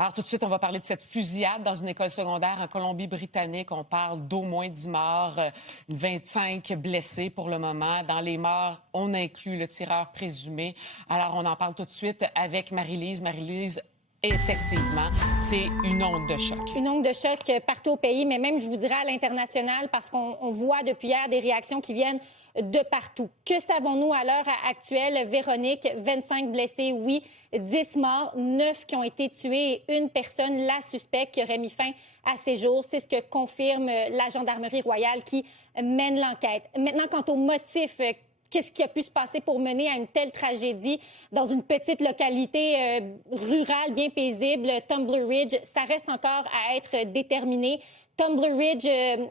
Alors, tout de suite, on va parler de cette fusillade dans une école secondaire en Colombie-Britannique. On parle d'au moins 10 morts, 25 blessés pour le moment. Dans les morts, on inclut le tireur présumé. Alors, on en parle tout de suite avec Marie-Lise. Marie-Lise, effectivement, c'est une onde de choc. Une onde de choc partout au pays, mais même, je vous dirais, à l'international, parce qu'on voit depuis hier des réactions qui viennent de partout. Que savons-nous à l'heure actuelle? Véronique, 25 blessés, oui, 10 morts, 9 qui ont été tués et une personne, la suspecte, qui aurait mis fin à ses jours. C'est ce que confirme la Gendarmerie royale qui mène l'enquête. Maintenant, quant au motif, qu'est-ce qui a pu se passer pour mener à une telle tragédie dans une petite localité rurale bien paisible, Tumbler Ridge? Ça reste encore à être déterminé. Tumbler Ridge,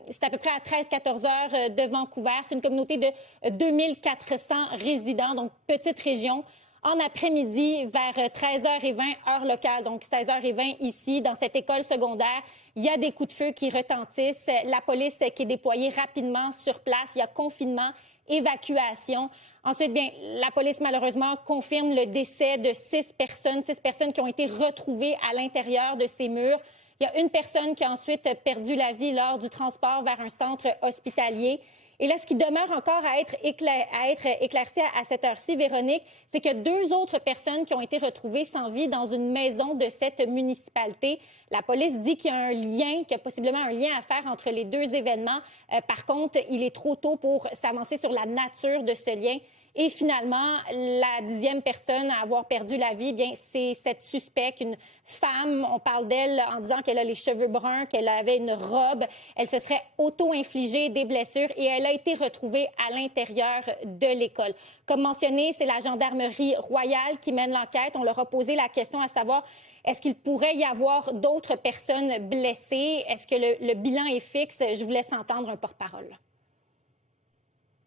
c'est à peu près à 13-14 heures de Vancouver. C'est une communauté de 2400 résidents, donc petite région. En après-midi, vers 13h20, heure locale, donc 16h20 ici, dans cette école secondaire, il y a des coups de feu qui retentissent. La police qui est déployée rapidement sur place. Il y a confinement, évacuation. Ensuite, bien, la police, malheureusement, confirme le décès de 6 personnes qui ont été retrouvées à l'intérieur de ces murs. Il y a une personne qui a ensuite perdu la vie lors du transport vers un centre hospitalier. Et là, ce qui demeure encore à être éclairci à cette heure-ci, Véronique, c'est que 2 autres personnes qui ont été retrouvées sans vie dans une maison de cette municipalité. La police dit qu'il y a un lien, qu'il y a possiblement un lien à faire entre les 2 événements. Par contre, il est trop tôt pour s'avancer sur la nature de ce lien. Et finalement, la 10e personne à avoir perdu la vie, bien, c'est cette suspecte, une femme. On parle d'elle en disant qu'elle a les cheveux bruns, qu'elle avait une robe. Elle se serait auto-infligée des blessures et elle a été retrouvée à l'intérieur de l'école. Comme mentionné, c'est la Gendarmerie royale qui mène l'enquête. On leur a posé la question à savoir, est-ce qu'il pourrait y avoir d'autres personnes blessées? Est-ce que le bilan est fixe? Je vous laisse entendre un porte-parole.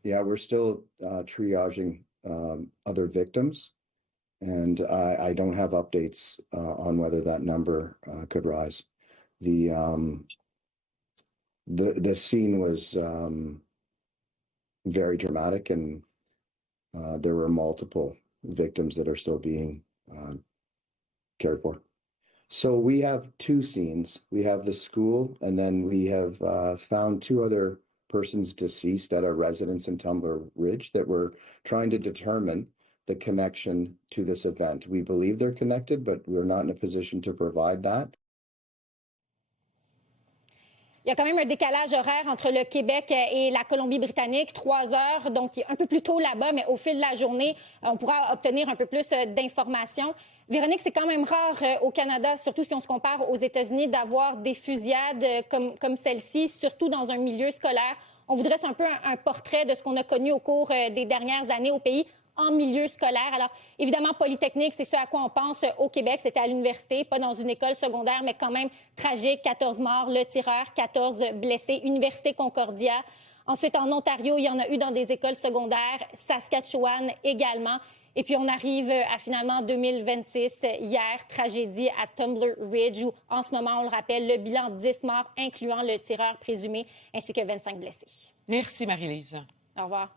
Yeah, we're still triaging other victims, and I don't have updates on whether that number could rise. The scene was very dramatic, and there were multiple victims that are still being cared for. So we have 2 scenes. We have the school, and then we have found 2 other persons deceased at a residence in Tumbler Ridge that we're trying to determine the connection to this event. We believe they're connected, but we're not in a position to provide that. Il y a quand même un décalage horaire entre le Québec et la Colombie-Britannique, 3 heures, donc un peu plus tôt là-bas, mais au fil de la journée, on pourra obtenir un peu plus d'informations. Véronique, c'est quand même rare au Canada, surtout si on se compare aux États-Unis, d'avoir des fusillades comme celle-ci, surtout dans un milieu scolaire. On vous dresse un peu un portrait de ce qu'on a connu au cours des dernières années au pays en milieu scolaire. Alors, évidemment, Polytechnique, c'est ce à quoi on pense au Québec. C'était à l'université, pas dans une école secondaire, mais quand même tragique. 14 morts, le tireur, 14 blessés. Université Concordia. Ensuite, en Ontario, il y en a eu dans des écoles secondaires. Saskatchewan également. Et puis, on arrive à finalement 2026, hier, tragédie à Tumbler Ridge, où, en ce moment, on le rappelle, le bilan 10 morts, incluant le tireur présumé, ainsi que 25 blessés. Merci, Marie-Lise. Au revoir.